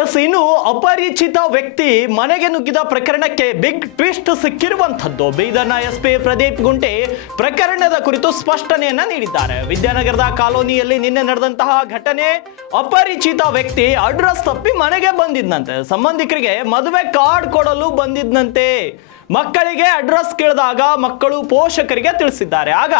S, ಇನ್ನು ಅಪರಿಚಿತ ವ್ಯಕ್ತಿ ಮನೆಗೆ ನುಗ್ಗಿದ ಪ್ರಕರಣಕ್ಕೆ ಬಿಗ್ ಟ್ವಿಸ್ಟ್ ಸಿಕ್ಕಿರುವಂಥದ್ದು. ಬೀದರ್ನ ಎಸ್ಪಿ ಪ್ರದೀಪ್ ಗುಂಟೆ ಪ್ರಕರಣದ ಕುರಿತು ಸ್ಪಷ್ಟನೆಯನ್ನ ನೀಡಿದ್ದಾರೆ. ವಿದ್ಯಾನಗರದ ಕಾಲೋನಿಯಲ್ಲಿ ನಿನ್ನೆ ನಡೆದಂತಹ ಘಟನೆ, ಅಪರಿಚಿತ ವ್ಯಕ್ತಿ ಅಡ್ರೆಸ್ ತಪ್ಪಿ ಮನೆಗೆ ಬಂದಿದ್ದಂತೆ. ಸಂಬಂಧಿಕರಿಗೆ ಮದುವೆ ಕಾರ್ಡ್ ಕೊಡಲು ಬಂದಿದ್ದಂತೆ. ಮಕ್ಕಳಿಗೆ ಅಡ್ರೆಸ್ ಕೇಳಿದಾಗ ಮಕ್ಕಳು ಪೋಷಕರಿಗೆ ತಿಳಿಸಿದ್ದಾರೆ. ಆಗ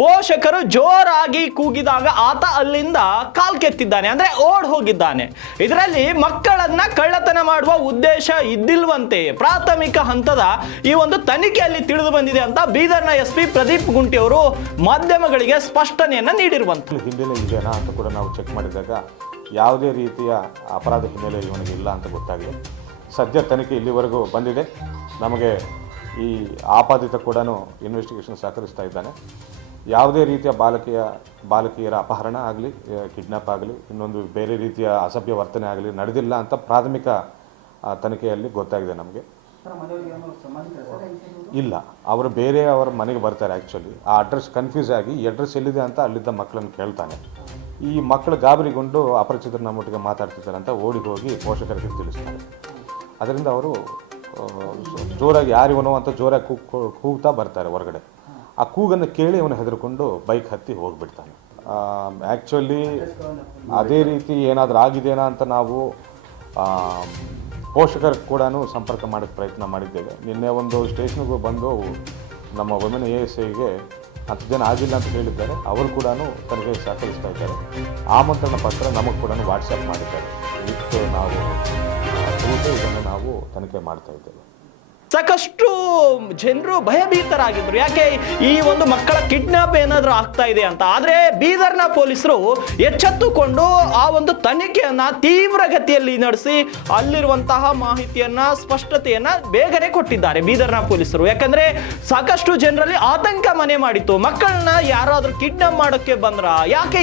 ಪೋಷಕರು ಜೋರಾಗಿ ಕೂಗಿದಾಗ ಆತ ಅಲ್ಲಿಂದ ಕಾಲ್ ಕೆತ್ತಿದ್ದಾನೆ, ಅಂದ್ರೆ ಓಡ್ ಹೋಗಿದ್ದಾನೆ. ಇದರಲ್ಲಿ ಮಕ್ಕಳನ್ನ ಕಳ್ಳತನ ಮಾಡುವ ಉದ್ದೇಶ ಇದ್ದಿಲ್ವಂತೆ. ಪ್ರಾಥಮಿಕ ಹಂತದ ಈ ಒಂದು ತನಿಖೆಯಲ್ಲಿ ತಿಳಿದು ಬಂದಿದೆ ಅಂತ ಬೀದರ್ನ ಎಸ್ಪಿ ಪ್ರದೀಪ್ ಗುಂಟಿ ಅವರು ಮಾಧ್ಯಮಗಳಿಗೆ ಸ್ಪಷ್ಟನೆಯನ್ನ ನೀಡಿರುವಂತ. ಹಿನ್ನೆಲೆ ಇದೆನಾ ಅಂತ ಕೂಡ ನಾವು ಚೆಕ್ ಮಾಡಿದಾಗ ಯಾವುದೇ ರೀತಿಯ ಅಪರಾಧ ಹಿನ್ನೆಲೆ ಇವನಿಗೆ ಇಲ್ಲ ಅಂತ ಗೊತ್ತಾಗಿದೆ. ಸದ್ಯ ತನಿಖೆ ಇಲ್ಲಿವರೆಗೂ ಬಂದಿದೆ. ನಮಗೆ ಈ ಆಪಾದಿತ ಕೂಡ ಇನ್ವೆಸ್ಟಿಗೇಷನ್ ಸಹಕರಿಸ್ತಾ ಇದ್ದಾನೆ. ಯಾವುದೇ ರೀತಿಯ ಬಾಲಕಿಯರ ಅಪಹರಣ ಆಗಲಿ, ಕಿಡ್ನಾಪ್ ಆಗಲಿ, ಇನ್ನೊಂದು ಬೇರೆ ರೀತಿಯ ಅಸಭ್ಯ ವರ್ತನೆ ಆಗಲಿ ನಡೆದಿಲ್ಲ ಅಂತ ಪ್ರಾಥಮಿಕ ತನಿಖೆಯಲ್ಲಿ ಗೊತ್ತಾಗಿದೆ ನಮಗೆ. ಇಲ್ಲ, ಅವರು ಬೇರೆಯವರ ಮನೆಗೆ ಬರ್ತಾರೆ. ಆ್ಯಕ್ಚುಲಿ ಆ ಅಡ್ರೆಸ್ ಕನ್ಫ್ಯೂಸ್ ಆಗಿ ಈ ಅಡ್ರೆಸ್ ಎಲ್ಲಿದೆ ಅಂತ ಅಲ್ಲಿದ್ದ ಮಕ್ಕಳನ್ನು ಕೇಳ್ತಾನೆ. ಈ ಮಕ್ಕಳು ಗಾಬರಿಗೊಂಡು ಅಪರಿಚಿತರ ನಮ್ಮೊಟ್ಟಿಗೆ ಮಾತಾಡ್ತಿದ್ದಾರೆ ಅಂತ ಓಡಿ ಹೋಗಿ ಪೋಷಕರಿಗೆ ತಿಳಿಸ್ತಾರೆ. ಅದರಿಂದ ಅವರು ಜೋರಾಗಿ ಯಾರಿವನೋ ಅಂತ ಜೋರಾಗಿ ಕೂಗ್ತಾ ಬರ್ತಾರೆ ಹೊರಗಡೆ. ಆ ಕೂಗನ್ನು ಕೇಳಿ ಅವನು ಹೆದರ್ಕೊಂಡು ಬೈಕ್ ಹತ್ತಿ ಹೋಗಿಬಿಡ್ತಾನೆ. ಆ್ಯಕ್ಚುಲಿ ಅದೇ ರೀತಿ ಏನಾದರೂ ಆಗಿದೆಯಾ ಅಂತ ನಾವು ಪೋಷಕರಿಗೆ ಕೂಡ ಸಂಪರ್ಕ ಮಾಡೋಕ್ಕೆ ಪ್ರಯತ್ನ ಮಾಡಿದ್ದೇವೆ. ನಿನ್ನೆ ಒಂದು ಸ್ಟೇಷನ್ಗೂ ಬಂದು ನಮ್ಮ ವುಮೆನ್ ASIಗೆ 10 ಜನ ಆಗಿಲ್ಲ ಅಂತ ಹೇಳಿದ್ದಾರೆ. ಅವರು ಕೂಡ ತನಿಖೆ ಸಹಕರಿಸ್ತಾ ಇದ್ದಾರೆ. ಆಮಂತ್ರಣ ಪತ್ರ ನಮಗೆ ಕೂಡ ವಾಟ್ಸಪ್ ಮಾಡಿದ್ದಾರೆ. ಇತ್ತು ನಾವು ಇದನ್ನು ನಾವು ತನಿಖೆ ಮಾಡ್ತಾ ಇದ್ದೇವೆ. ಸಾಕಷ್ಟು ಜನರು ಭಯಭೀತರಾಗಿದ್ರು. ಯಾಕೆ ಈ ಒಂದು ಮಕ್ಕಳ ಕಿಡ್ನಾಪ್ ಏನಾದರೂ ಆಗ್ತಾ ಇದೆ ಅಂತ. ಆದ್ರೆ ಬೀದರ್ನ ಪೊಲೀಸರು ಎಚ್ಚೆತ್ತುಕೊಂಡು ಆ ಒಂದು ತನಿಖೆಯನ್ನ ತೀವ್ರಗತಿಯಲ್ಲಿ ನಡೆಸಿ ಅಲ್ಲಿರುವಂತಹ ಮಾಹಿತಿಯನ್ನ, ಸ್ಪಷ್ಟತೆಯನ್ನ ಬೇಗನೆ ಕೊಟ್ಟಿದ್ದಾರೆ ಬೀದರ್ನ ಪೊಲೀಸರು. ಯಾಕಂದ್ರೆ ಸಾಕಷ್ಟು ಜನರಲ್ಲಿ ಆತಂಕ ಮನೆ ಮಾಡಿತ್ತು. ಮಕ್ಕಳನ್ನ ಯಾರಾದ್ರೂ ಕಿಡ್ನಾಪ್ ಮಾಡೋಕ್ಕೆ ಬಂದ್ರ, ಯಾಕೆ ಈ